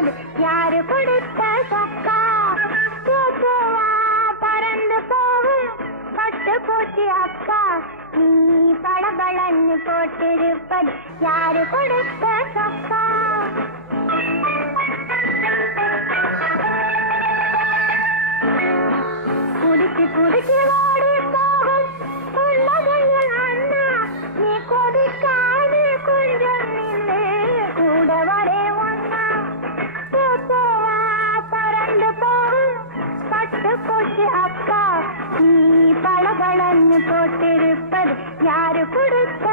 போட்டிருப்பது யாரு கொடுத்த சொக்கா? பூவா பறந்து போகும் பட்டு போச்சு அக்கா, நீ பளபளன்னு போட்டிருப்பது யாரு கொடுத்த சொக்கா? குடிச்சு குடிச்சு ஓடி போகும் உள்ளதையில் அண்ணா, நீ கொதிக்காது கொஞ்சம் நின்று கூட வரே ஒன்னா. பூவா பறந்து போகும் பட்டு போச்சு அக்கா, நீ பளபளன்னு போட்டிருப்பது யாரு கொடுத்த